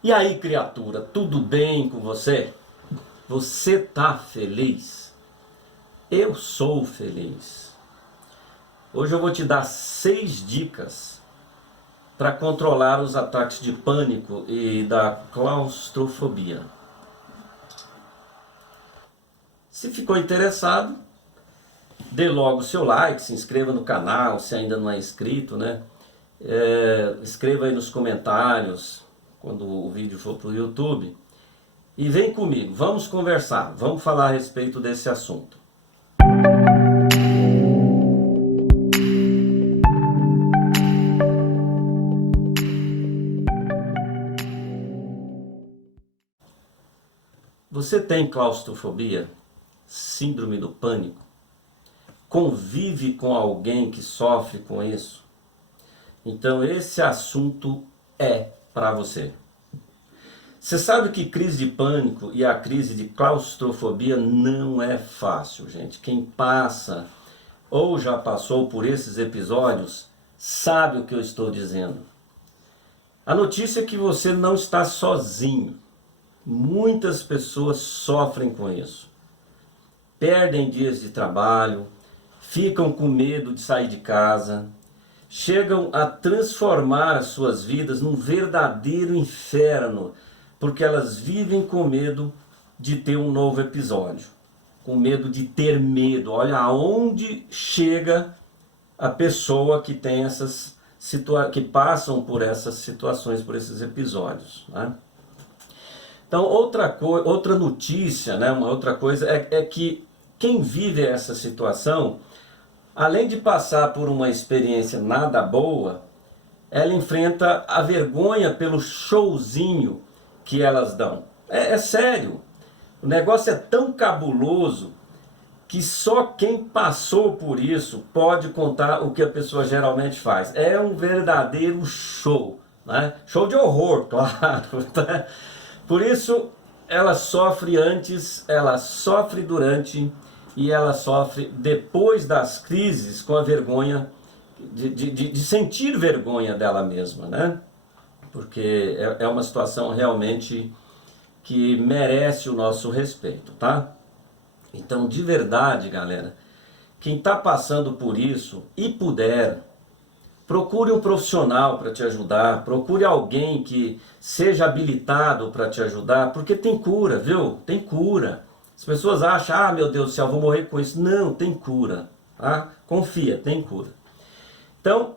E aí, criatura, tudo bem com você? Você tá feliz? Eu sou feliz. Hoje eu vou te dar 6 dicas para controlar os ataques de pânico e da claustrofobia. Se ficou interessado, dê logo o seu like, se inscreva no canal, se ainda não é inscrito, né? Escreva aí nos comentários quando o vídeo for para o YouTube. E vem comigo, vamos conversar, vamos falar a respeito desse assunto. Você tem claustrofobia? Síndrome do pânico? Convive com alguém que sofre com isso? Então esse assunto é para você. Você sabe que crise de pânico e a crise de claustrofobia não é fácil, gente. Quem passa ou já passou por esses episódios sabe o que eu estou dizendo. A notícia é que você não está sozinho. Muitas pessoas sofrem com isso. Perdem dias de trabalho, ficam com medo de sair de casa, chegam a transformar as suas vidas num verdadeiro inferno, porque elas vivem com medo de ter um novo episódio, com medo de ter medo. Olha aonde chega a pessoa que tem que passam por essas situações, por esses episódios, né? Então outra notícia, né, uma outra coisa é que quem vive essa situação, além de passar por uma experiência nada boa, ela enfrenta a vergonha pelo showzinho que elas dão. É sério, o negócio é tão cabuloso que só quem passou por isso pode contar o que a pessoa geralmente faz. É um verdadeiro show, né? Show de horror, claro. Por isso ela sofre antes, ela sofre durante e ela sofre depois das crises com a vergonha de sentir vergonha dela mesma, né? Porque é uma situação realmente que merece o nosso respeito, tá? Então, de verdade, galera, quem está passando por isso e puder, procure um profissional para te ajudar, procure alguém que seja habilitado para te ajudar, porque tem cura, viu? Tem cura. As pessoas acham, ah, meu Deus do céu, vou morrer com isso. Não, tem cura, tá? Confia, tem cura. Então,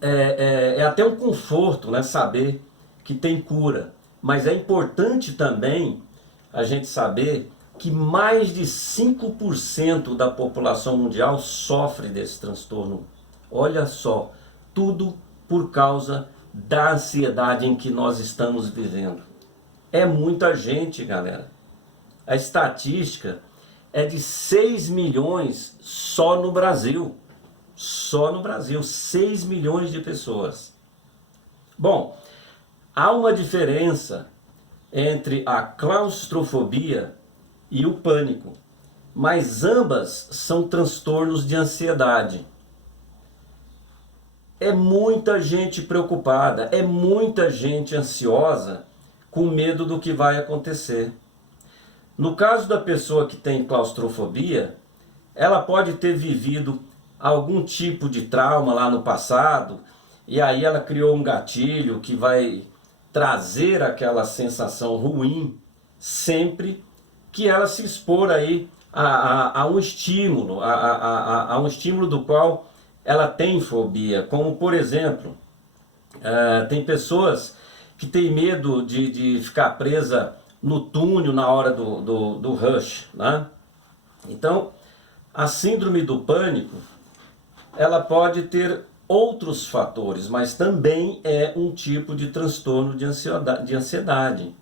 é até um conforto, né, saber que tem cura. Mas é importante também a gente saber que mais de 5% da população mundial sofre desse transtorno. Olha só, tudo por causa da ansiedade em que nós estamos vivendo. É muita gente, galera. A estatística é de 6 milhões só no Brasil. Só no Brasil, 6 milhões de pessoas. Bom, há uma diferença entre a claustrofobia e o pânico, mas ambas são transtornos de ansiedade. É muita gente preocupada, é muita gente ansiosa com medo do que vai acontecer. No caso da pessoa que tem claustrofobia, ela pode ter vivido algum tipo de trauma lá no passado, e aí ela criou um gatilho que vai trazer aquela sensação ruim sempre que ela se expor aí a um estímulo, a um estímulo do qual ela tem fobia, como por exemplo, tem pessoas que têm medo de ficar presa no túnel na hora do rush, né? Então, a síndrome do pânico, ela pode ter outros fatores, mas também é um tipo de transtorno de ansiedade.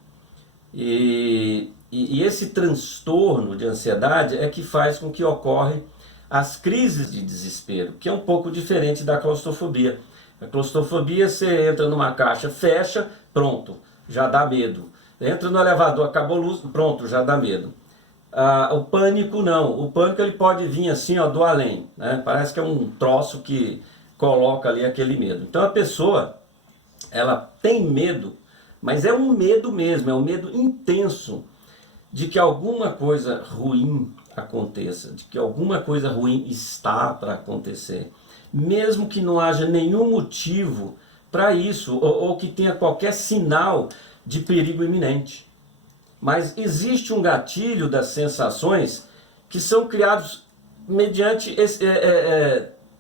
E esse transtorno de ansiedade é que faz com que ocorrem as crises de desespero, que é um pouco diferente da claustrofobia. A claustrofobia, você entra numa caixa, fecha, pronto, já dá medo. Entra no elevador, acabou a luz, pronto, já dá medo. O pânico não, o pânico ele pode vir assim, ó, do além, né? Parece que é um troço que coloca ali aquele medo. Então a pessoa, ela tem medo mas é um medo mesmo, é um medo intenso de que alguma coisa ruim aconteça, de que alguma coisa ruim está para acontecer, mesmo que não haja nenhum motivo para isso, ou que tenha qualquer sinal de perigo iminente. Mas existe um gatilho das sensações que são criados mediante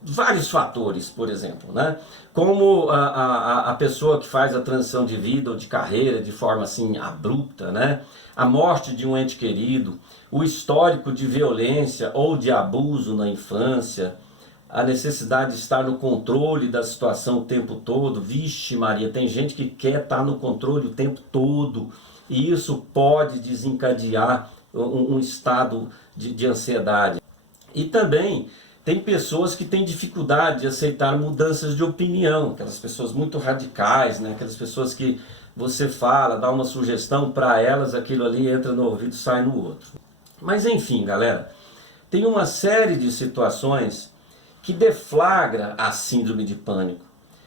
vários fatores, por exemplo, né? Como a pessoa que faz a transição de vida ou de carreira de forma assim abrupta, né? A morte de um ente querido, o histórico de violência ou de abuso na infância, a necessidade de estar no controle da situação o tempo todo. Vixe Maria, tem gente que quer estar no controle o tempo todo, e isso pode desencadear um estado de ansiedade. E também tem pessoas que têm dificuldade de aceitar mudanças de opinião, aquelas pessoas muito radicais, né? Aquelas pessoas que você fala, dá uma sugestão para elas, aquilo ali entra no ouvido e sai no outro. Mas enfim, galera, tem uma série de situações que deflagra a síndrome de pânico.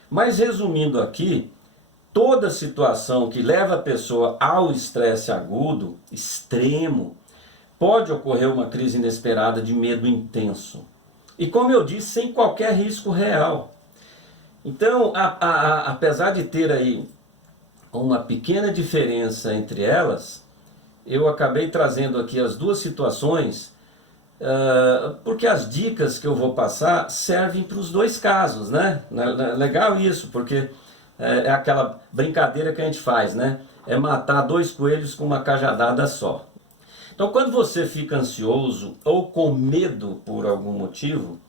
Mas resumindo aqui, toda situação que leva a pessoa ao estresse agudo, extremo, pode ocorrer uma crise inesperada de medo intenso. E como eu disse, sem qualquer risco real. Então, apesar de ter aí uma pequena diferença entre elas, eu acabei trazendo aqui as duas situações, porque as dicas que eu vou passar servem para os dois casos, né? Legal isso, porque é aquela brincadeira que a gente faz, né? É matar dois coelhos com uma cajadada só. Então, quando você fica ansioso ou com medo por algum motivo,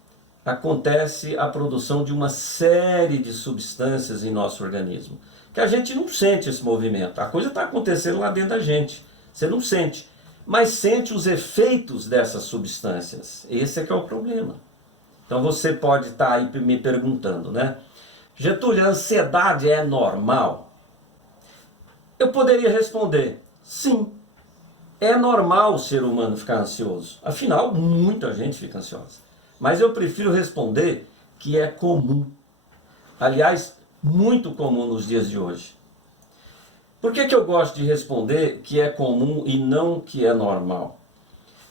acontece a produção de uma série de substâncias em nosso organismo, que a gente não sente esse movimento. A coisa está acontecendo lá dentro da gente. Você não sente, mas sente os efeitos dessas substâncias. Esse é que é o problema. Então você pode estar aí me perguntando, né? Getúlio, a ansiedade é normal? Eu poderia responder, sim. É normal o ser humano ficar ansioso. Afinal, muita gente fica ansiosa. Mas eu prefiro responder que é comum. Aliás, muito comum nos dias de hoje. Por que eu gosto de responder que é comum e não que é normal?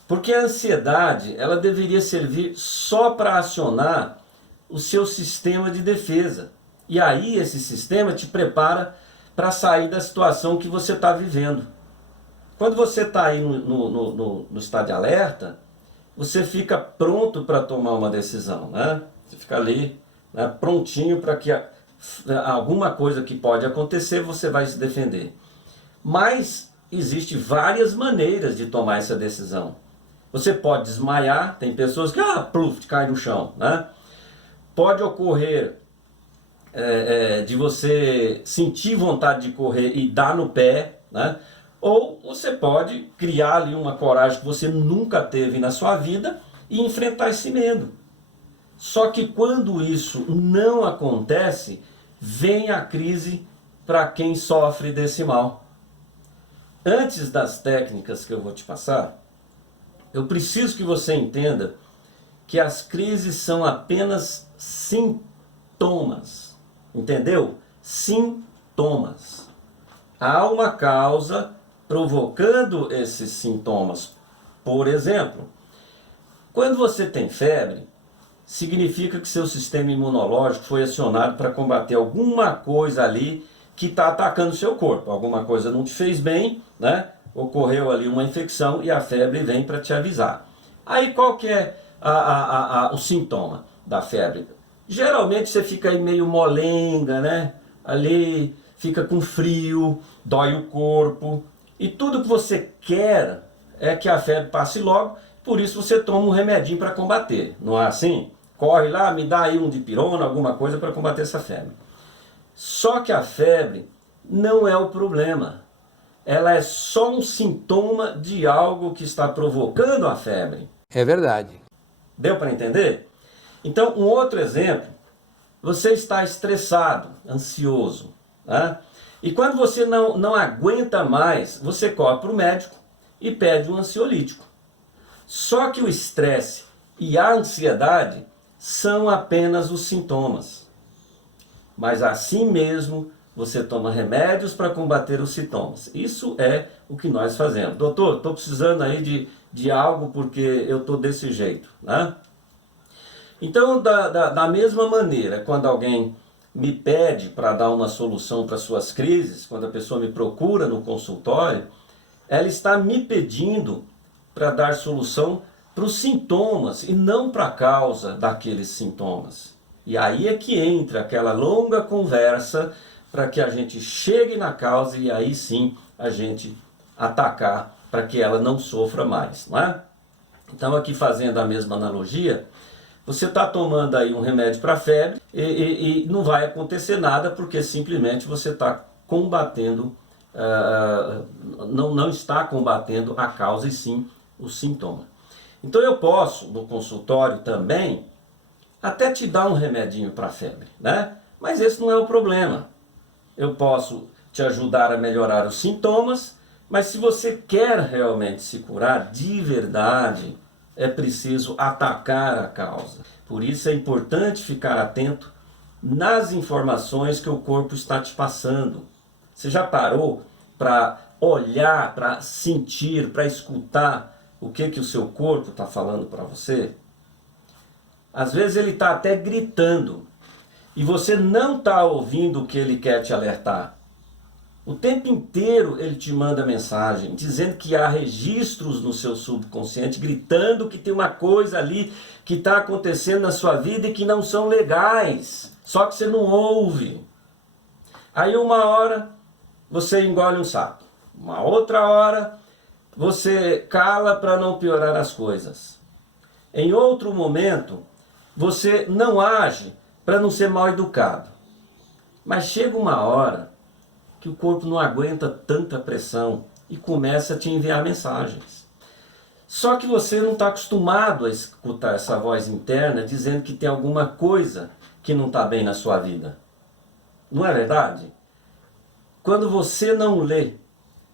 Porque a ansiedade, ela deveria servir só para acionar o seu sistema de defesa. E aí esse sistema te prepara para sair da situação que você está vivendo. Quando você está aí no estado de alerta, você fica pronto para tomar uma decisão, né? Você fica ali, né, prontinho para que alguma coisa que pode acontecer, você vai se defender. Mas existem várias maneiras de tomar essa decisão. Você pode desmaiar, tem pessoas que pluf, cai no chão, né? Pode ocorrer de você sentir vontade de correr e dar no pé, né? Ou você pode criar ali uma coragem que você nunca teve na sua vida e enfrentar esse medo. Só que quando isso não acontece, vem a crise para quem sofre desse mal. Antes das técnicas que eu vou te passar, eu preciso que você entenda que as crises são apenas sintomas. Entendeu? Sintomas. Há uma causa provocando esses sintomas. Por exemplo, quando você tem febre, significa que seu sistema imunológico foi acionado para combater alguma coisa ali que está atacando o seu corpo. Alguma coisa não te fez bem, né? Ocorreu ali uma infecção e a febre vem para te avisar. Aí qual que é o sintoma da febre? Geralmente você fica aí meio molenga, né? Ali fica com frio, dói o corpo. E tudo que você quer é que a febre passe logo, por isso você toma um remedinho para combater. Não é assim? Corre lá, me dá aí um dipirona, alguma coisa para combater essa febre. Só que a febre não é o problema. Ela é só um sintoma de algo que está provocando a febre. É verdade. Deu para entender? Então, um outro exemplo. Você está estressado, ansioso, né? E quando você não aguenta mais, você corre para o médico e pede um ansiolítico. Só que o estresse e a ansiedade são apenas os sintomas. Mas assim mesmo, você toma remédios para combater os sintomas. Isso é o que nós fazemos. Doutor, estou precisando aí de algo porque eu estou desse jeito, né? Então, da mesma maneira, quando alguém me pede para dar uma solução para suas crises, quando a pessoa me procura no consultório, ela está me pedindo para dar solução para os sintomas e não para a causa daqueles sintomas. E aí é que entra aquela longa conversa para que a gente chegue na causa e aí sim a gente atacar para que ela não sofra mais, não é? Então, aqui fazendo a mesma analogia, você está tomando aí um remédio para febre e não vai acontecer nada porque simplesmente você está combatendo, não está combatendo a causa e sim o sintoma. Então eu posso, no consultório também, até te dar um remedinho para febre, né? Mas esse não é o problema. Eu posso te ajudar a melhorar os sintomas, mas se você quer realmente se curar de verdade, é preciso atacar a causa. Por isso é importante ficar atento nas informações que o corpo está te passando. Você já parou para olhar, para sentir, para escutar o que o seu corpo está falando para você? Às vezes ele está até gritando e você não está ouvindo o que ele quer te alertar. O tempo inteiro ele te manda mensagem, dizendo que há registros no seu subconsciente, gritando que tem uma coisa ali que está acontecendo na sua vida e que não são legais, só que você não ouve. Aí uma hora você engole um sapo, uma outra hora você cala para não piorar as coisas. Em outro momento, você não age para não ser mal educado. Mas chega uma hora que o corpo não aguenta tanta pressão e começa a te enviar mensagens. Só que você não está acostumado a escutar essa voz interna dizendo que tem alguma coisa que não está bem na sua vida. Não é verdade? Quando você não lê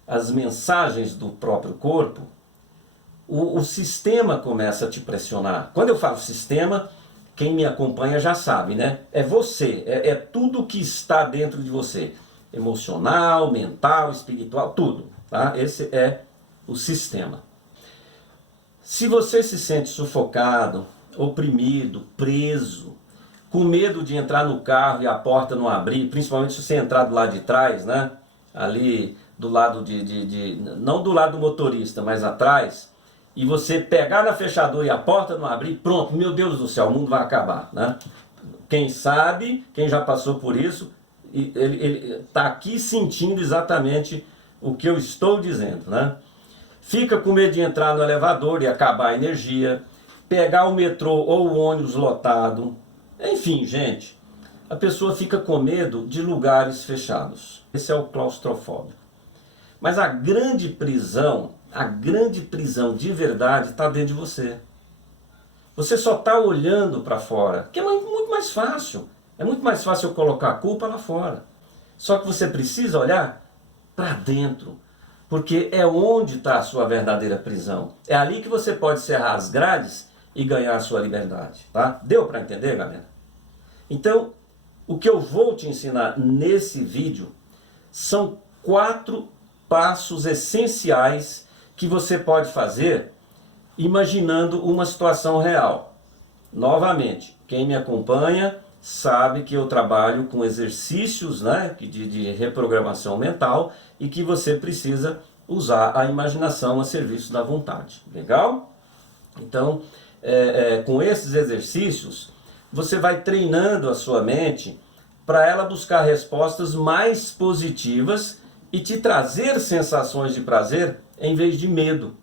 as mensagens do próprio corpo, o sistema começa a te pressionar. Quando eu falo sistema, quem me acompanha já sabe, né? É você, é tudo que está dentro de você. Emocional, mental, espiritual, tudo. Tá? Esse é o sistema. Se você se sente sufocado, oprimido, preso, com medo de entrar no carro e a porta não abrir, principalmente se você entrar do lado de trás, né? Ali do lado não do lado do motorista, mas atrás, e você pegar na fechadura e a porta não abrir, pronto, meu Deus do céu, o mundo vai acabar, né? Quem sabe, quem já passou por isso, ele está aqui sentindo exatamente o que eu estou dizendo, né? Fica com medo de entrar no elevador e acabar a energia, pegar o metrô ou o ônibus lotado, enfim, gente, a pessoa fica com medo de lugares fechados. Esse é o claustrofóbico. Mas a grande prisão de verdade está dentro de você. Você só está olhando para fora, que é muito mais fácil. É muito mais fácil eu colocar a culpa lá fora. Só que você precisa olhar para dentro, porque é onde está a sua verdadeira prisão. É ali que você pode serrar as grades e ganhar a sua liberdade. Tá? Deu para entender, galera? Então, o que eu vou te ensinar nesse vídeo são 4 passos essenciais que você pode fazer imaginando uma situação real. Novamente, quem me acompanha sabe que eu trabalho com exercícios, né, de reprogramação mental e que você precisa usar a imaginação a serviço da vontade. Legal? Então, com esses exercícios, você vai treinando a sua mente para ela buscar respostas mais positivas e te trazer sensações de prazer em vez de medo.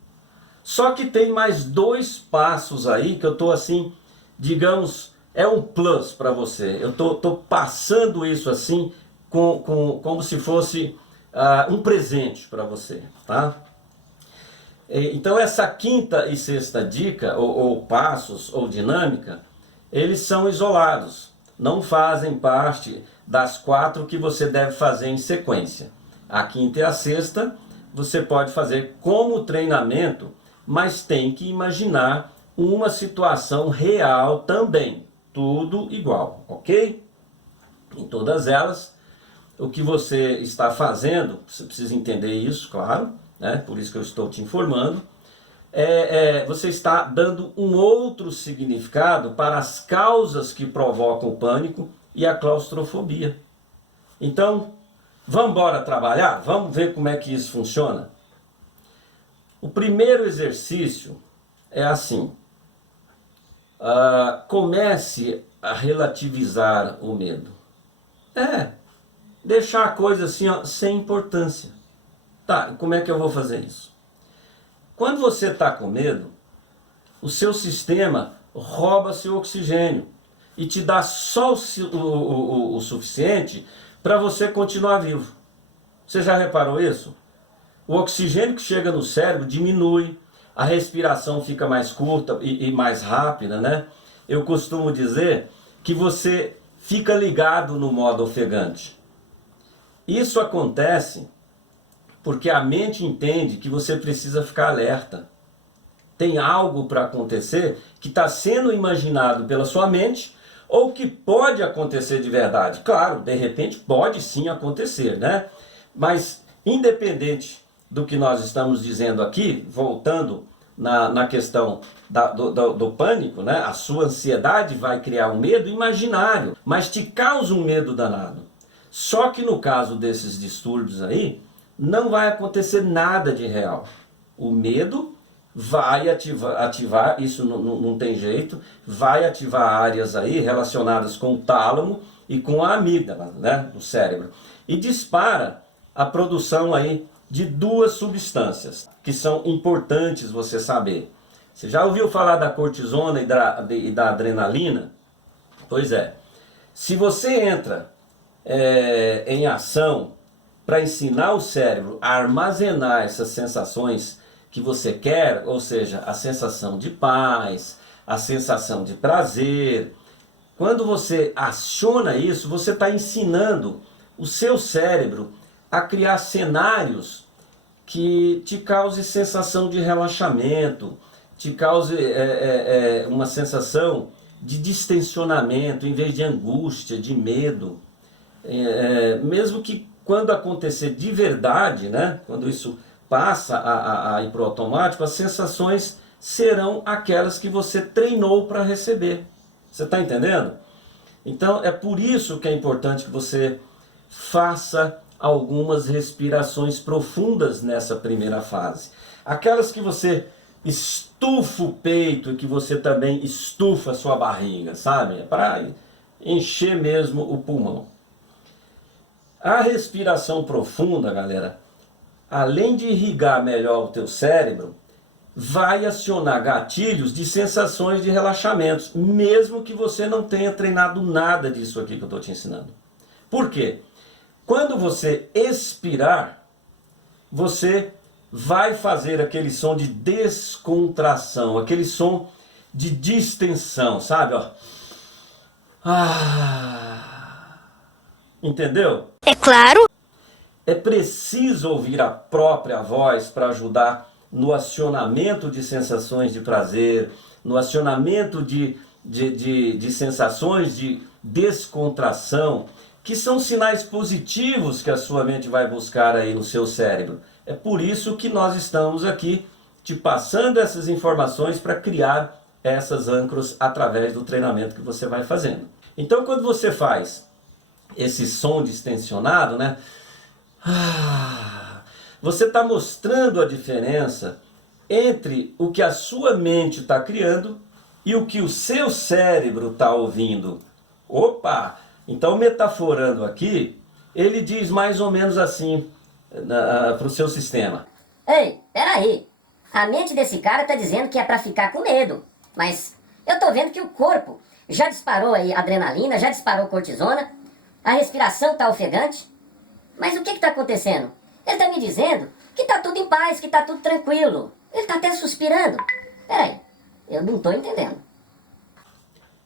Só que tem mais 2 passos aí que eu estou assim, digamos, é um plus para você. Eu estou passando isso assim como se fosse um presente para você, tá? Então essa 5ª e 6ª dica, ou passos, ou dinâmica, eles são isolados. Não fazem parte das 4 que você deve fazer em sequência. A 5ª e a 6ª você pode fazer como treinamento, mas tem que imaginar uma situação real também. Tudo igual, ok? Em todas elas, o que você está fazendo, você precisa entender isso, claro, né? Por isso que eu estou te informando, você está dando um outro significado para as causas que provocam o pânico e a claustrofobia. Então, vamos embora trabalhar? Vamos ver como é que isso funciona? O primeiro exercício é assim: comece a relativizar o medo. Deixar a coisa assim, ó, sem importância. Tá, como é que eu vou fazer isso? Quando você está com medo, o seu sistema rouba seu oxigênio e te dá só o suficiente para você continuar vivo. Você já reparou isso? O oxigênio que chega no cérebro diminui, a respiração fica mais curta e mais rápida, né? Eu costumo dizer que você fica ligado no modo ofegante. Isso acontece porque a mente entende que você precisa ficar alerta. Tem algo para acontecer que está sendo imaginado pela sua mente ou que pode acontecer de verdade. Claro, de repente pode sim acontecer, né? Mas independente do que nós estamos dizendo aqui, voltando na questão do pânico, né? A sua ansiedade vai criar um medo imaginário, mas te causa um medo danado. Só que no caso desses distúrbios aí, não vai acontecer nada de real. O medo vai ativar, isso não tem jeito, vai ativar áreas aí relacionadas com o tálamo e com a amígdala, né, do cérebro. E dispara a produção aí de duas substâncias que são importantes você saber. Você já ouviu falar da cortisona e da adrenalina? Pois é. Se você entra em ação para ensinar o cérebro a armazenar essas sensações que você quer, ou seja, a sensação de paz, a sensação de prazer, quando você aciona isso, você está ensinando o seu cérebro a criar cenários que te cause sensação de relaxamento, te cause uma sensação de distensionamento, em vez de angústia, de medo. Mesmo que quando acontecer de verdade, né, quando isso passa a ir para o automático, as sensações serão aquelas que você treinou para receber. Você está entendendo? Então é por isso que é importante que você faça algumas respirações profundas nessa primeira fase. Aquelas que você estufa o peito e que você também estufa a sua barriga, sabe? Para encher mesmo o pulmão. A respiração profunda, galera, além de irrigar melhor o teu cérebro, vai acionar gatilhos de sensações de relaxamento, mesmo que você não tenha treinado nada disso aqui que eu estou te ensinando. Por quê? Quando você expirar, você vai fazer aquele som de descontração, aquele som de distensão, sabe? Ó. Entendeu? É claro. É preciso ouvir a própria voz para ajudar no acionamento de sensações de prazer, no acionamento de sensações de descontração, que são sinais positivos que a sua mente vai buscar aí no seu cérebro. É por isso que nós estamos aqui te passando essas informações para criar essas âncoras através do treinamento que você vai fazendo. Então, quando você faz esse som distensionado, né? Você está mostrando a diferença entre o que a sua mente está criando e o que o seu cérebro está ouvindo. Opa! Então, metaforando aqui, ele diz mais ou menos assim para o seu sistema. Ei, peraí. A mente desse cara está dizendo que é para ficar com medo. Mas eu tô vendo que o corpo já disparou aí adrenalina, já disparou cortisona. A respiração tá ofegante. Mas o que está acontecendo? Ele está me dizendo que está tudo em paz, que está tudo tranquilo. Ele está até suspirando. Peraí, eu não estou entendendo.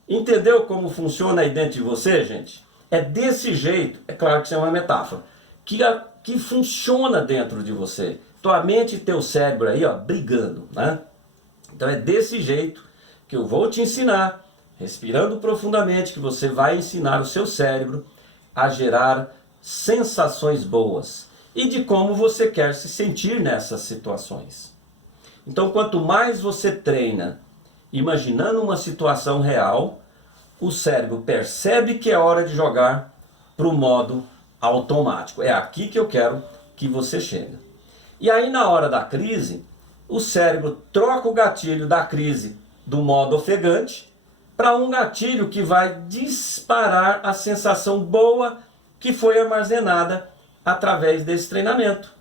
Entendeu como funciona aí dentro de você, gente? É desse jeito, é claro que isso é uma metáfora, que funciona dentro de você. Tua mente e teu cérebro aí, ó, brigando, né? Então é desse jeito que eu vou te ensinar, respirando profundamente, que você vai ensinar o seu cérebro a gerar sensações boas e de como você quer se sentir nessas situações. Então, quanto mais você treina imaginando uma situação real, o cérebro percebe que é hora de jogar para o modo automático. É aqui que eu quero que você chegue. E aí, na hora da crise, o cérebro troca o gatilho da crise do modo ofegante para um gatilho que vai disparar a sensação boa que foi armazenada através desse treinamento.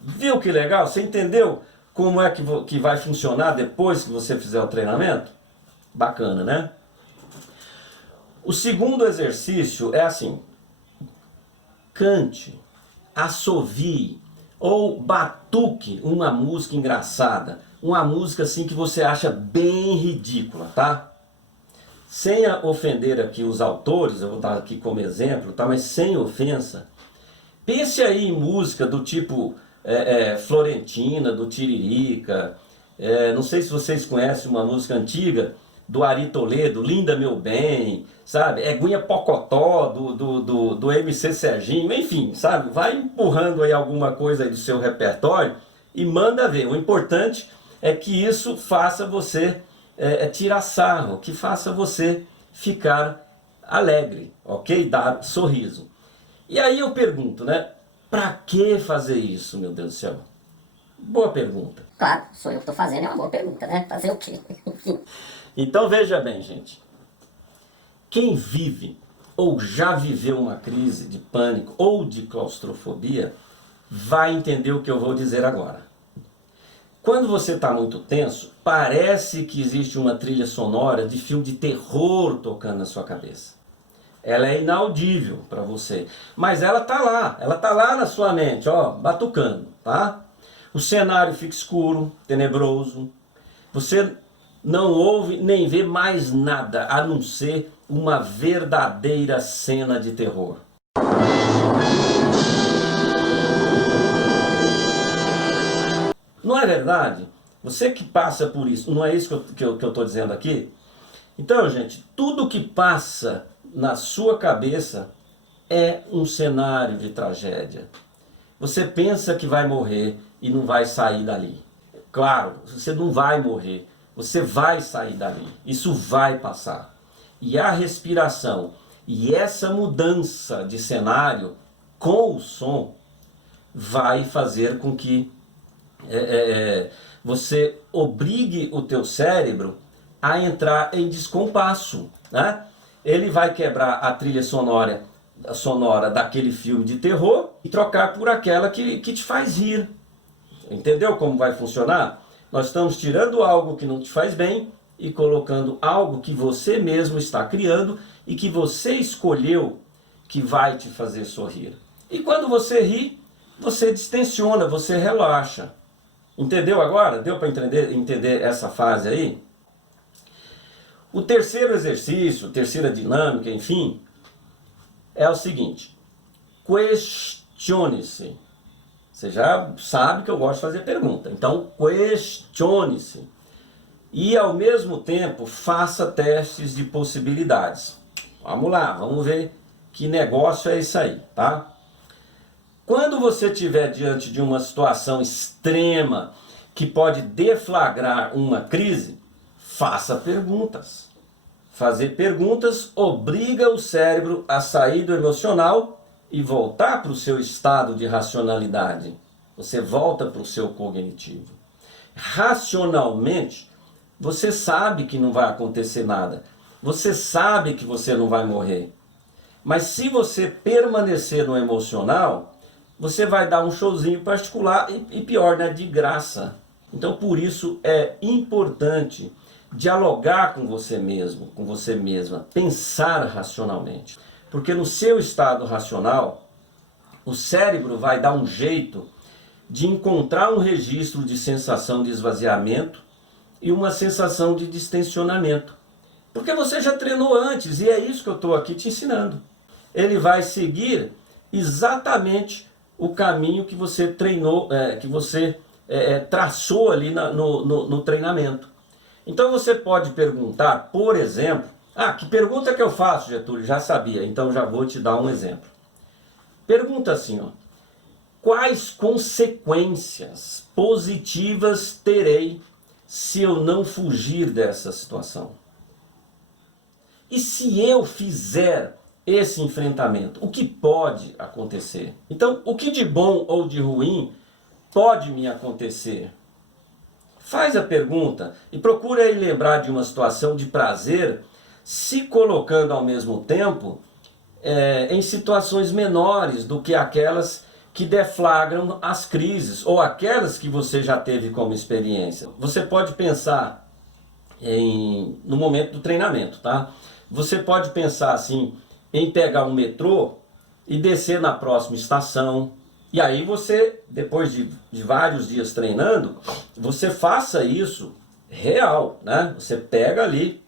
Viu que legal? Você entendeu como é que vai funcionar depois que você fizer o treinamento? Bacana, né? O segundo exercício é assim: cante, assovie ou batuque uma música engraçada, uma música assim que você acha bem ridícula, tá? Sem ofender aqui os autores, eu vou dar aqui como exemplo, tá? Mas sem ofensa. Pense aí em música do tipo Florentina, do Tiririca, não sei se vocês conhecem uma música antiga do Ari Toledo, Linda Meu Bem, sabe? Guinha Pocotó, do MC Serginho, enfim, sabe? Vai empurrando aí alguma coisa aí do seu repertório e manda ver. O importante é que isso faça você tirar sarro, que faça você ficar alegre, ok? Dar sorriso. E aí eu pergunto, né? Pra que fazer isso, meu Deus do céu? Boa pergunta. Claro, sou eu que estou fazendo, é uma boa pergunta, né? Fazer o quê? Então veja bem, gente. Quem vive ou já viveu uma crise de pânico ou de claustrofobia vai entender o que eu vou dizer agora. Quando você está muito tenso, parece que existe uma trilha sonora de filme de terror tocando na sua cabeça. Ela é inaudível para você, mas ela tá lá na sua mente, ó, batucando, tá? O cenário fica escuro, tenebroso, você não ouve nem vê mais nada, a não ser uma verdadeira cena de terror. Não é verdade? Você que passa por isso, não é isso que eu estou dizendo aqui? Então, gente, tudo que passa na sua cabeça é um cenário de tragédia. Você pensa que vai morrer e não vai sair dali. Claro, você não vai morrer, você vai sair dali. Isso vai passar. E a respiração e essa mudança de cenário com o som vai fazer com que você obrigue o teu cérebro a entrar em descompasso, né? Ele vai quebrar a trilha sonora daquele filme de terror e trocar por aquela que te faz rir. Entendeu como vai funcionar? Nós estamos tirando algo que não te faz bem e colocando algo que você mesmo está criando e que você escolheu que vai te fazer sorrir. E quando você ri, você distensiona, você relaxa. Entendeu agora? Deu para entender essa fase aí? O terceiro exercício, terceira dinâmica, enfim, é o seguinte: questione-se. Você já sabe que eu gosto de fazer pergunta, então questione-se. E ao mesmo tempo faça testes de possibilidades. Vamos lá, vamos ver que negócio é esse aí, tá? Quando você estiver diante de uma situação extrema que pode deflagrar uma crise, faça perguntas. Fazer perguntas obriga o cérebro a sair do emocional e voltar para o seu estado de racionalidade. Você volta para o seu cognitivo. Racionalmente, você sabe que não vai acontecer nada. Você sabe que você não vai morrer. Mas se você permanecer no emocional, você vai dar um showzinho particular e pior, né? De graça. Então por isso é importante dialogar com você mesmo, com você mesma, pensar racionalmente. Porque no seu estado racional, o cérebro vai dar um jeito de encontrar um registro de sensação de esvaziamento e uma sensação de distensionamento. Porque você já treinou antes e é isso que eu estou aqui te ensinando. Ele vai seguir exatamente o caminho que você treinou, que você traçou ali no treinamento. Então você pode perguntar, por exemplo, que pergunta que eu faço, Getúlio? Já sabia, então já vou te dar um exemplo. Pergunta assim, ó, quais consequências positivas terei se eu não fugir dessa situação? E se eu fizer esse enfrentamento, o que pode acontecer? Então, o que de bom ou de ruim pode me acontecer? Faz a pergunta e procura aí lembrar de uma situação de prazer, se colocando ao mesmo tempo em situações menores do que aquelas que deflagram as crises, ou aquelas que você já teve como experiência. Você pode pensar no momento do treinamento, tá? Você pode pensar assim, em pegar um metrô e descer na próxima estação. E aí você, depois de vários dias treinando, você faça isso real, né? Você pega ali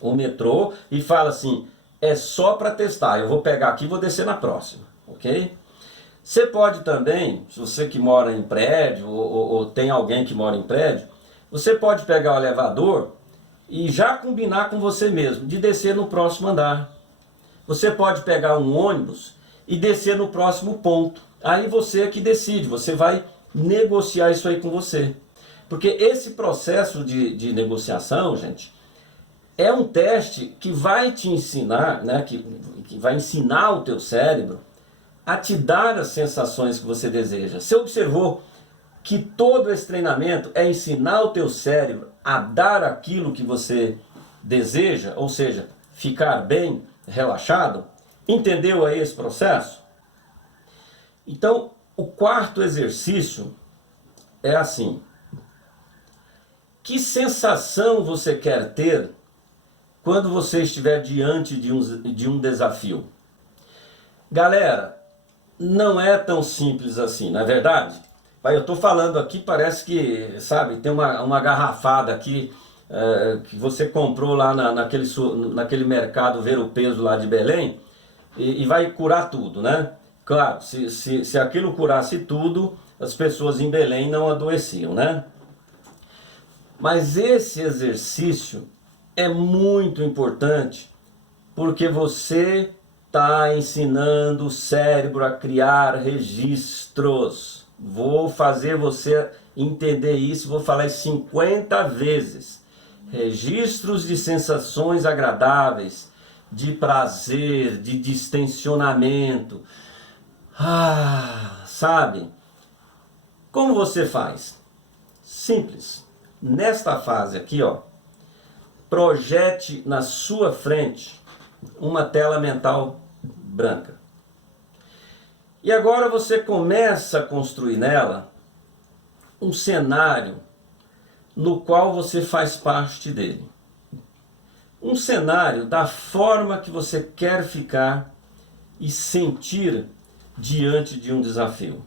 o metrô e fala assim, é só para testar, eu vou pegar aqui e vou descer na próxima, ok? Você pode também, se você que mora em prédio, ou tem alguém que mora em prédio, você pode pegar o elevador e já combinar com você mesmo, de descer no próximo andar. Você pode pegar um ônibus e descer no próximo ponto. Aí você é que decide, você vai negociar isso aí com você. Porque esse processo de negociação, gente, é um teste que vai te ensinar, né, que vai ensinar o teu cérebro a te dar as sensações que você deseja. Você observou que todo esse treinamento é ensinar o teu cérebro a dar aquilo que você deseja, ou seja, ficar bem, relaxado? Entendeu aí esse processo? Então, o quarto exercício é assim: que sensação você quer ter quando você estiver diante de um desafio? Galera, não é tão simples assim, não é verdade? Eu estou falando aqui, parece que, sabe, tem uma garrafada aqui que você comprou lá naquele mercado Ver o Peso lá de Belém e vai curar tudo, né? Claro, se aquilo curasse tudo, as pessoas em Belém não adoeciam, né? Mas esse exercício é muito importante porque você está ensinando o cérebro a criar registros. Vou fazer você entender isso, vou falar isso 50 vezes. Registros de sensações agradáveis, de prazer, de distensionamento. Sabe? Como você faz? Simples. Nesta fase aqui, ó, projete na sua frente uma tela mental branca. E agora você começa a construir nela um cenário no qual você faz parte dele. Um cenário da forma que você quer ficar e sentir diante de um desafio.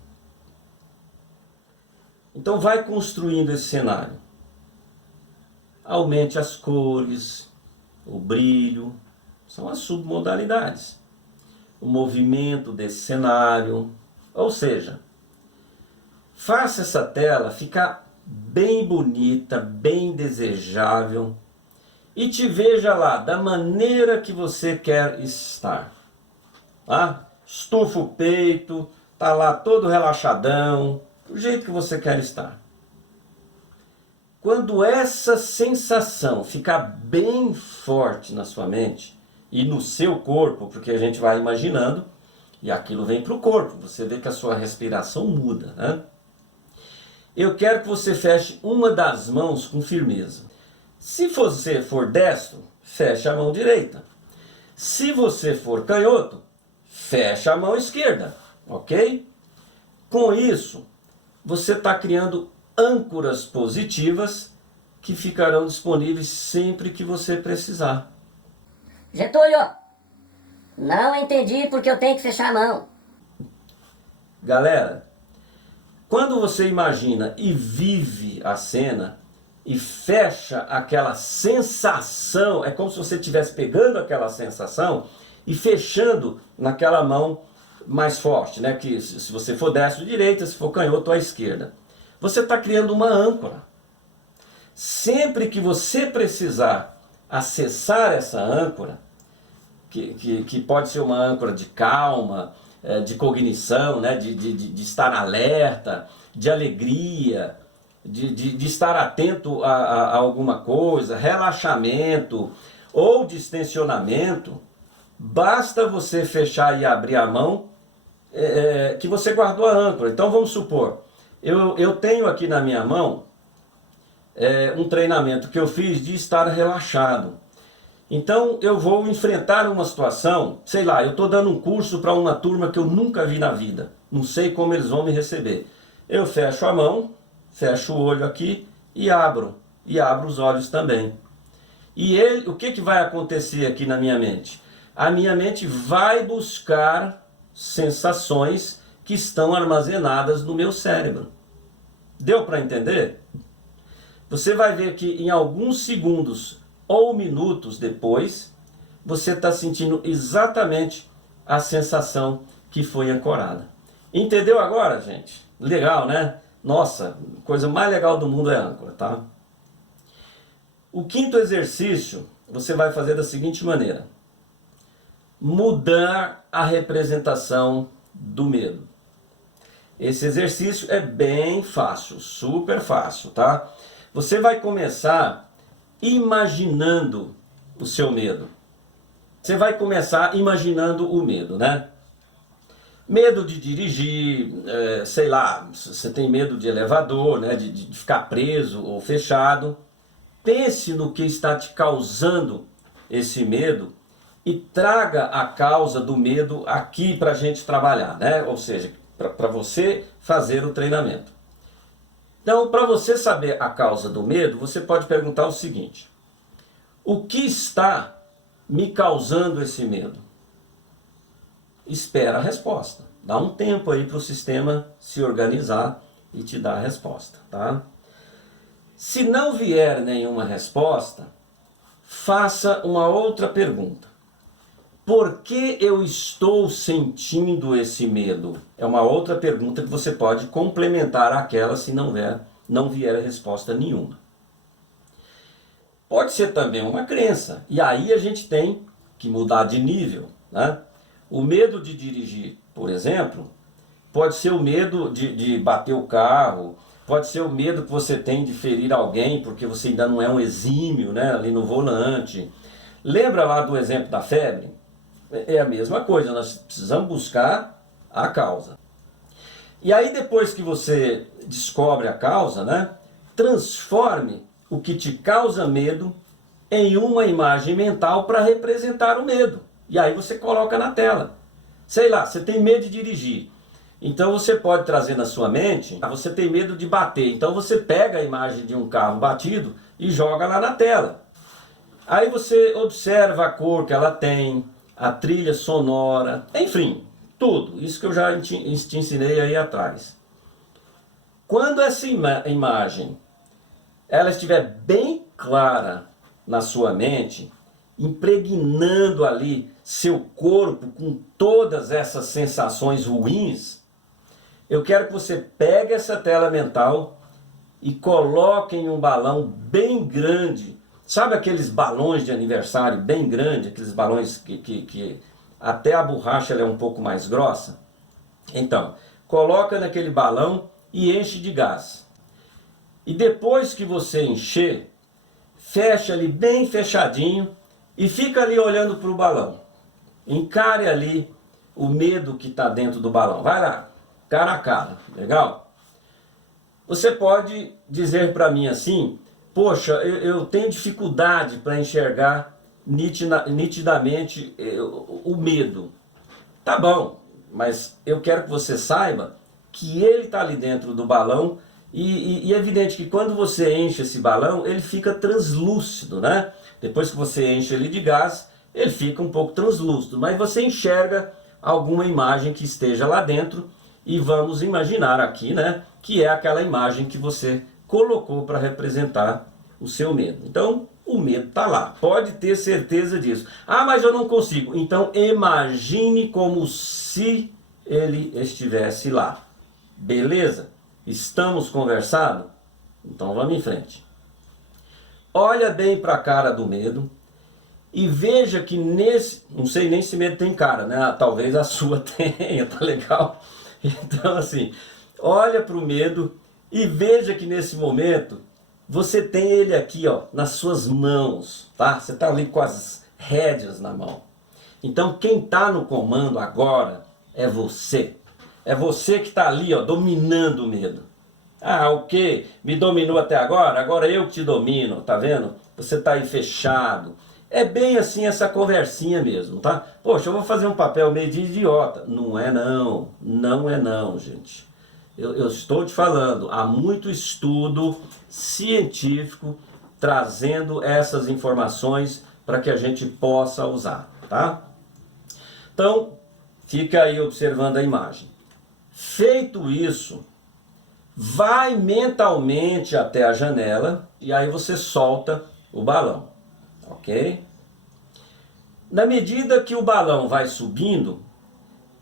Então vai construindo esse cenário. Aumente as cores, o brilho, são as submodalidades. O movimento desse cenário, ou seja, faça essa tela ficar bem bonita, bem desejável e te veja lá da maneira que você quer estar. Tá? Estufa o peito, tá lá todo relaxadão, do jeito que você quer estar. Quando essa sensação ficar bem forte na sua mente e no seu corpo, porque a gente vai imaginando e aquilo vem para o corpo, você vê que a sua respiração muda, né? Eu quero que você feche uma das mãos com firmeza. Se você for destro, feche a mão direita. Se você for canhoto, feche a mão esquerda, ok? Com isso, você está criando âncoras positivas que ficarão disponíveis sempre que você precisar. Getúlio, não entendi porque eu tenho que fechar a mão. Galera, quando você imagina e vive a cena e fecha aquela sensação, é como se você estivesse pegando aquela sensação e fechando naquela mão mais forte, né? Que se você for destro, direita, se for canhoto, à esquerda. Você está criando uma âncora. Sempre que você precisar acessar essa âncora, que pode ser uma âncora de calma, de cognição, né? de estar alerta, de alegria, de estar atento a alguma coisa, relaxamento ou distensionamento, basta você fechar e abrir a mão que você guardou a âncora. Então vamos supor, eu tenho aqui na minha mão um treinamento que eu fiz de estar relaxado. Então eu vou enfrentar uma situação, sei lá, eu estou dando um curso para uma turma que eu nunca vi na vida, não sei como eles vão me receber. Eu fecho a mão, fecho o olho aqui e abro os olhos também. E o que vai acontecer aqui na minha mente? A minha mente vai buscar sensações que estão armazenadas no meu cérebro. Deu para entender? Você vai ver que em alguns segundos ou minutos depois, você está sentindo exatamente a sensação que foi ancorada. Entendeu agora, gente? Legal, né? Nossa, coisa mais legal do mundo é a âncora, tá? O quinto exercício, você vai fazer da seguinte maneira: mudar a representação do medo. Esse exercício é bem fácil, super fácil, tá? Você vai começar imaginando o seu medo. Você vai começar imaginando o medo, né? Medo de dirigir, sei lá, você tem medo de elevador, né? de ficar preso ou fechado. Pense no que está te causando esse medo e traga a causa do medo aqui para a gente trabalhar, né? Ou seja, para você fazer o treinamento. Então, para você saber a causa do medo, você pode perguntar o seguinte: o que está me causando esse medo? Espera a resposta. Dá um tempo aí para o sistema se organizar e te dar a resposta, tá? Se não vier nenhuma resposta, faça uma outra pergunta. Por que eu estou sentindo esse medo? É uma outra pergunta que você pode complementar àquela se não vier resposta nenhuma. Pode ser também uma crença, e aí a gente tem que mudar de nível, né? O medo de dirigir, por exemplo, pode ser o medo de bater o carro, pode ser o medo que você tem de ferir alguém, porque você ainda não é um exímio, né, ali no volante. Lembra lá do exemplo da febre? É a mesma coisa, nós precisamos buscar a causa. E aí depois que você descobre a causa, né, transforme o que te causa medo em uma imagem mental para representar o medo. E aí você coloca na tela. Sei lá, você tem medo de dirigir. Então você pode trazer na sua mente, você tem medo de bater. Então você pega a imagem de um carro batido e joga lá na tela. Aí você observa a cor que ela tem, a trilha sonora, enfim, tudo. Isso que eu já te ensinei aí atrás. Quando essa imagem ela estiver bem clara na sua mente, impregnando ali seu corpo com todas essas sensações ruins, eu quero que você pegue essa tela mental e coloque em um balão bem grande. Sabe aqueles balões de aniversário bem grandes, aqueles balões que até a borracha ela é um pouco mais grossa? Então, coloca naquele balão e enche de gás. E depois que você encher, fecha ali bem fechadinho e fica ali olhando para o balão. Encare ali o medo que está dentro do balão. Vai lá, cara a cara, legal? Você pode dizer para mim assim: poxa, eu tenho dificuldade para enxergar nitidamente o medo. Tá bom, mas eu quero que você saiba que ele está ali dentro do balão e é evidente que quando você enche esse balão, ele fica translúcido, né? Depois que você enche ele de gás, ele fica um pouco translúcido, mas você enxerga alguma imagem que esteja lá dentro e vamos imaginar aqui, né, que é aquela imagem que você colocou para representar o seu medo. Então, o medo está lá, pode ter certeza disso. Ah, mas eu não consigo. Então, imagine como se ele estivesse lá. Beleza? Estamos conversados? Então, vamos em frente. Olha bem para a cara do medo E veja que nesse, não sei nem se medo tem cara, né? Talvez a sua tenha, tá legal? Então assim, olha para o medo e veja que nesse momento você tem ele aqui, ó, nas suas mãos, tá? Você tá ali com as rédeas na mão. Então quem está no comando agora é você. É você que está ali, ó, dominando o medo. Ah, o que? Me dominou até agora? Agora eu que te domino, tá vendo? Você está aí fechado. É bem assim essa conversinha mesmo, tá? Poxa, eu vou fazer um papel meio de idiota. Não é não, não é não, gente. Eu estou te falando, há muito estudo científico trazendo essas informações para que a gente possa usar, tá? Então, fica aí observando a imagem. Feito isso, vai mentalmente até a janela e aí você solta o balão, ok? Na medida que o balão vai subindo,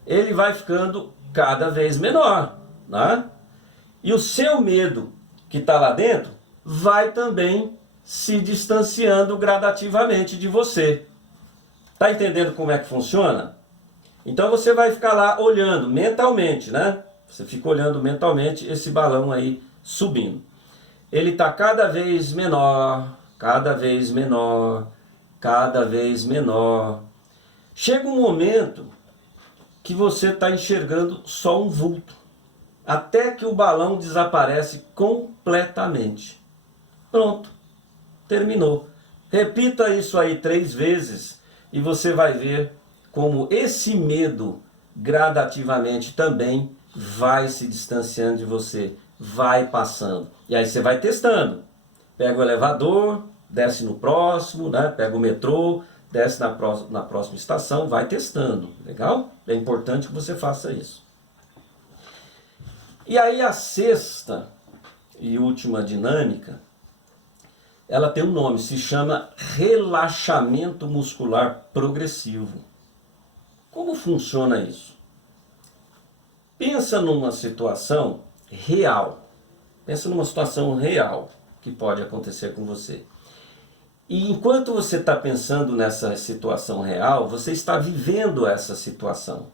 ele vai ficando cada vez menor, né? E o seu medo que está lá dentro vai também se distanciando gradativamente de você. Tá entendendo como é que funciona? Então você vai ficar lá olhando mentalmente, né? Você fica olhando mentalmente esse balão aí subindo. Ele está cada vez menor, cada vez menor, cada vez menor. Chega um momento que você está enxergando só um vulto, até que o balão desaparece completamente. Pronto, terminou. Repita isso aí 3 vezes e você vai ver como esse medo gradativamente também vai se distanciando de você, vai passando. E aí você vai testando. Pega o elevador, desce no próximo, né? Pega o metrô, desce na próxima estação, vai testando. Legal? É importante que você faça isso. E aí a sexta e última dinâmica, ela tem um nome, se chama relaxamento muscular progressivo. Como funciona isso? Pensa numa situação real. Pensa numa situação real que pode acontecer com você. E enquanto você está pensando nessa situação real, você está vivendo essa situação.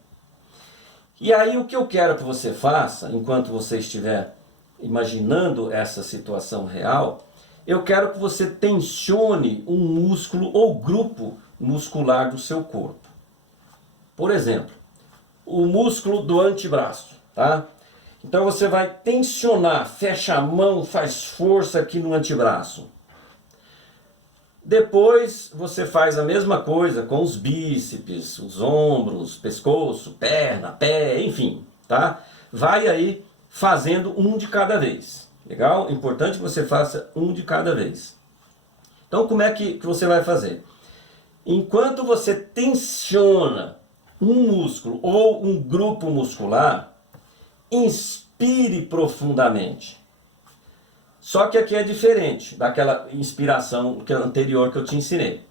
E aí o que eu quero que você faça, enquanto você estiver imaginando essa situação real, eu quero que você tensione um músculo ou grupo muscular do seu corpo. Por exemplo, o músculo do antebraço, tá? Então você vai tensionar, fecha a mão, faz força aqui no antebraço. Depois você faz a mesma coisa com os bíceps, os ombros, pescoço, perna, pé, enfim, tá? Vai aí fazendo um de cada vez, legal? Importante que você faça um de cada vez. Então como é que você vai fazer? Enquanto você tensiona um músculo ou um grupo muscular, inspire profundamente. Só que aqui é diferente daquela inspiração anterior que eu te ensinei.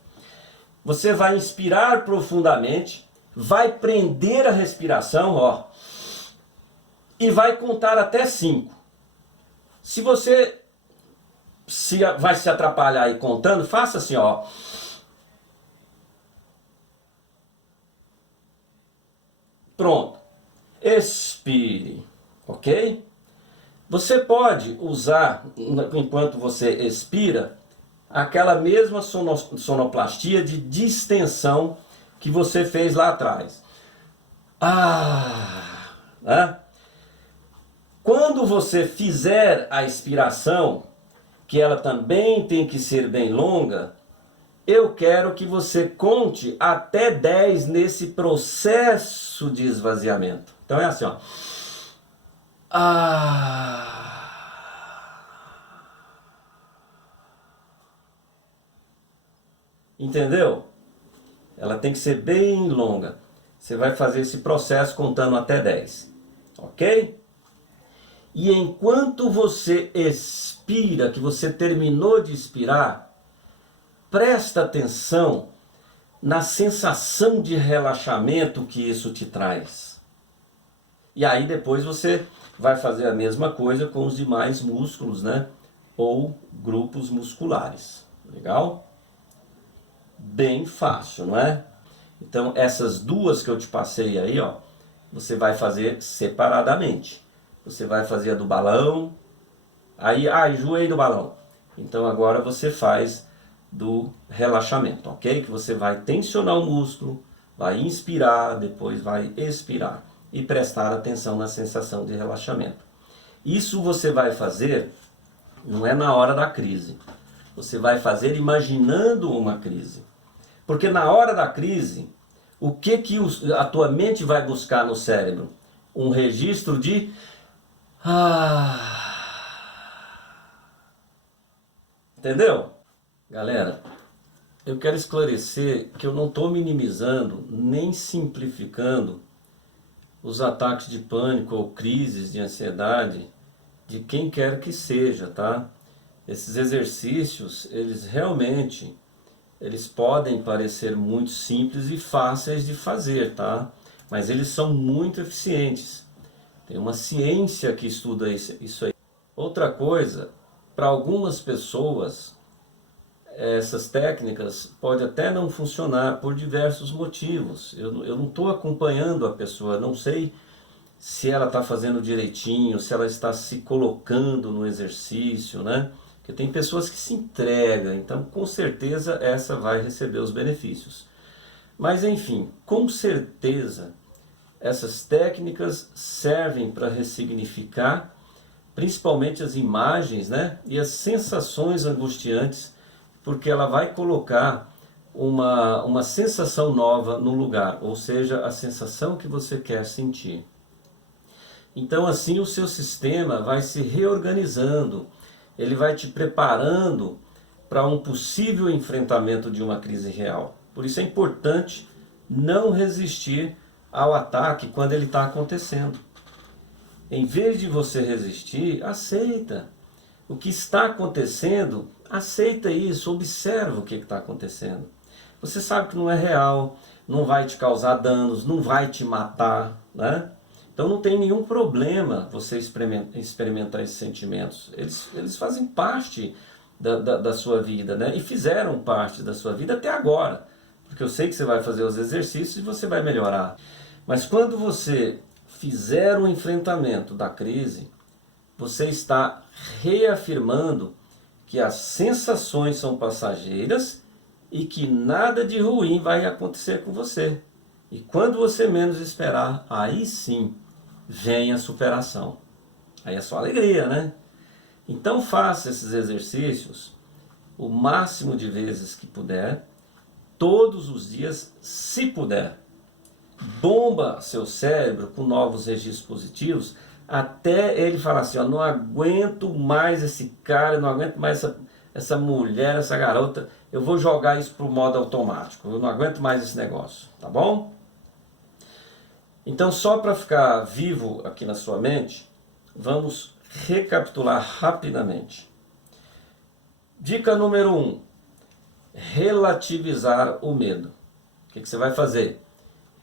Você vai inspirar profundamente, vai prender a respiração, ó, e vai contar até 5. Se você vai se atrapalhar aí contando, faça assim, ó. Pronto. Expire, ok? Você pode usar, enquanto você expira, aquela mesma sonoplastia de distensão que você fez lá atrás. Né? Quando você fizer a expiração, que ela também tem que ser bem longa, eu quero que você conte até 10 nesse processo de esvaziamento. Então é assim, ó. Entendeu? Ela tem que ser bem longa. Você vai fazer esse processo contando até 10. Ok? E enquanto você expira, que você terminou de expirar, presta atenção na sensação de relaxamento que isso te traz. E aí depois você vai fazer a mesma coisa com os demais músculos, né? Ou grupos musculares. Legal? Bem fácil, não é? Então essas duas que eu te passei aí, ó, você vai fazer separadamente. Você vai fazer a do balão, aí, enjoei do balão. Então agora você faz do relaxamento, ok? Que você vai tensionar o músculo, vai inspirar, depois vai expirar e prestar atenção na sensação de relaxamento. Isso você vai fazer, não é na hora da crise. Você vai fazer imaginando uma crise. Porque na hora da crise, o que a tua mente vai buscar no cérebro? Um registro de entendeu? Galera, eu quero esclarecer que eu não estou minimizando nem simplificando os ataques de pânico ou crises de ansiedade de quem quer que seja, tá? Esses exercícios, eles podem parecer muito simples e fáceis de fazer, tá? Mas eles são muito eficientes. Tem uma ciência que estuda isso aí. Outra coisa, para algumas pessoas, essas técnicas podem até não funcionar por diversos motivos. Eu não estou acompanhando a pessoa, não sei se ela está fazendo direitinho, se ela está se colocando no exercício, né? Porque tem pessoas que se entregam, então com certeza essa vai receber os benefícios. Mas enfim, com certeza essas técnicas servem para ressignificar principalmente as imagens, né? E as sensações angustiantes, porque ela vai colocar uma sensação nova no lugar, ou seja, a sensação que você quer sentir. Então assim o seu sistema vai se reorganizando, ele vai te preparando para um possível enfrentamento de uma crise real. Por isso é importante não resistir ao ataque quando ele está acontecendo. Em vez de você resistir, aceita. O que está acontecendo, aceita isso, observa o que está acontecendo. Você sabe que não é real, não vai te causar danos, não vai te matar, né? Então não tem nenhum problema você experimentar esses sentimentos. Eles fazem parte da sua vida, né? E fizeram parte da sua vida até agora. Porque eu sei que você vai fazer os exercícios e você vai melhorar. Mas quando você fizer um enfrentamento da crise, você está reafirmando que as sensações são passageiras e que nada de ruim vai acontecer com você. E quando você menos esperar, aí sim vem a superação. Aí é só alegria, né? Então faça esses exercícios o máximo de vezes que puder, todos os dias, se puder. Bomba seu cérebro com novos registros positivos até ele falar assim, ó, não aguento mais esse cara, não aguento mais essa mulher, essa garota, eu vou jogar isso para o modo automático, eu não aguento mais esse negócio, tá bom? Então só para ficar vivo aqui na sua mente, vamos recapitular rapidamente. Dica número 1, relativizar o medo. O que você vai fazer?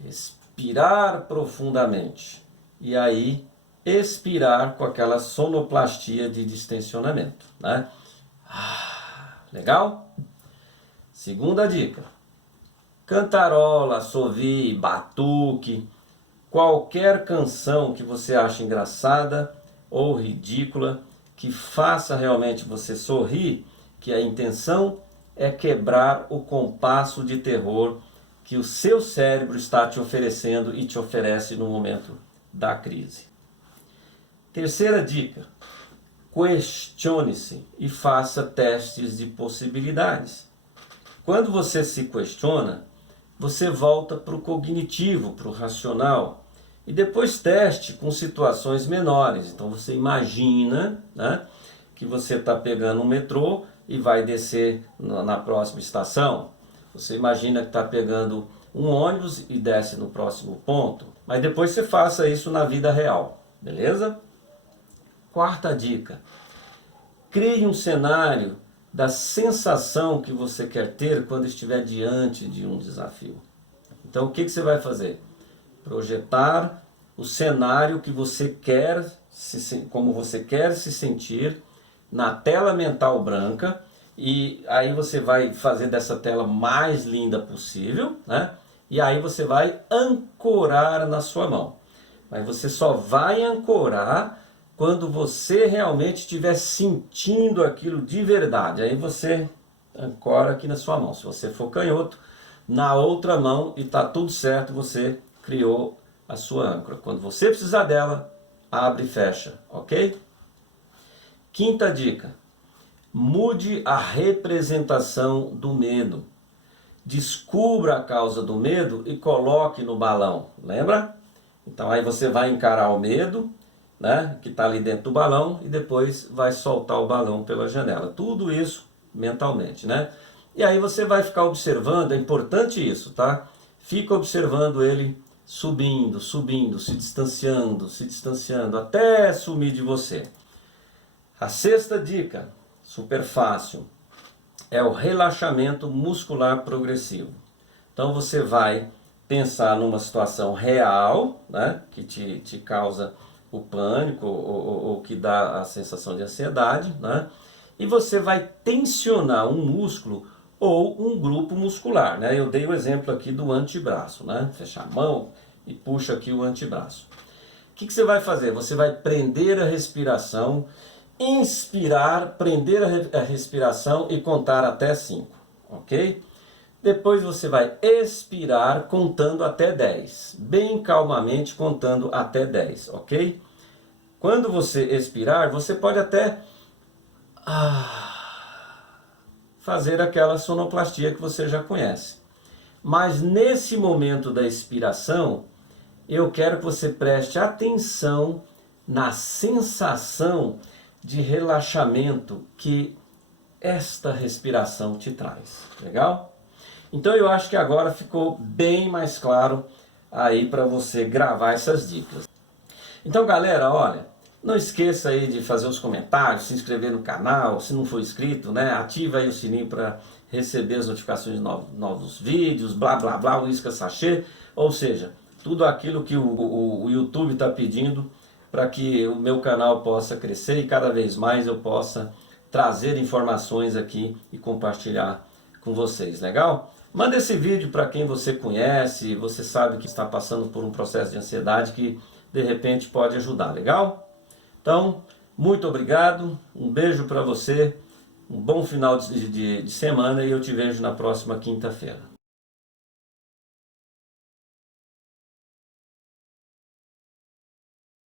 Respirar profundamente e aí expirar com aquela sonoplastia de distensionamento, né? Legal? Segunda dica, cantarola, assovio, batuque, qualquer canção que você ache engraçada ou ridícula, que faça realmente você sorrir, que a intenção é quebrar o compasso de terror que o seu cérebro está te oferecendo e te oferece no momento da crise. Terceira dica, questione-se e faça testes de possibilidades. Quando você se questiona, você volta para o cognitivo, para o racional, e depois teste com situações menores. Então você imagina, né, que você está pegando um metrô e vai descer na próxima estação. Você imagina que está pegando um ônibus e desce no próximo ponto. Mas depois você faça isso na vida real, beleza? Quarta dica, crie um cenário da sensação que você quer ter quando estiver diante de um desafio. Então o que você vai fazer? Projetar o cenário que você quer, como você quer se sentir na tela mental branca E aí você vai fazer dessa tela mais linda possível, né? E aí você vai ancorar na sua mão. Mas você só vai ancorar quando você realmente estiver sentindo aquilo de verdade. Aí você ancora aqui na sua mão. Se você for canhoto, na outra mão, e tá tudo certo, você criou a sua âncora. Quando você precisar dela, abre e fecha, ok? Quinta dica: mude a representação do medo. Descubra a causa do medo e coloque no balão, lembra? Então aí você vai encarar o medo, né, que está ali dentro do balão, e depois vai soltar o balão pela janela. Tudo isso mentalmente, né? E aí você vai ficar observando, é importante isso, tá? Fica observando ele subindo, subindo, se distanciando, até sumir de você. A sexta dica, super fácil, é o relaxamento muscular progressivo. Então você vai pensar numa situação real, né, que te causa o pânico ou que dá a sensação de ansiedade, né, e você vai tensionar um músculo ou um grupo muscular, né? Eu dei o exemplo aqui do antebraço, né? Fecha a mão e puxa aqui o antebraço. O que você vai fazer? Você vai prender a respiração, inspirar, prender a respiração e contar até 5, ok? Depois você vai expirar contando até 10, bem calmamente contando até 10, ok? Quando você expirar, você pode até fazer aquela sonoplastia que você já conhece. Mas nesse momento da expiração, eu quero que você preste atenção na sensação de relaxamento que esta respiração te traz. Legal? Então eu acho que agora ficou bem mais claro aí para você gravar essas dicas. Então galera, olha, não esqueça aí de fazer os comentários, se inscrever no canal, se não for inscrito, né? Ativa aí o sininho para receber as notificações de novos vídeos, blá blá blá, o Isca Sachê, ou seja, tudo aquilo que o YouTube está pedindo para que o meu canal possa crescer e cada vez mais eu possa trazer informações aqui e compartilhar com vocês, legal? Manda esse vídeo para quem você conhece, você sabe que está passando por um processo de ansiedade que de repente pode ajudar, legal? Então, muito obrigado, um beijo para você, um bom final de semana e eu te vejo na próxima quinta-feira.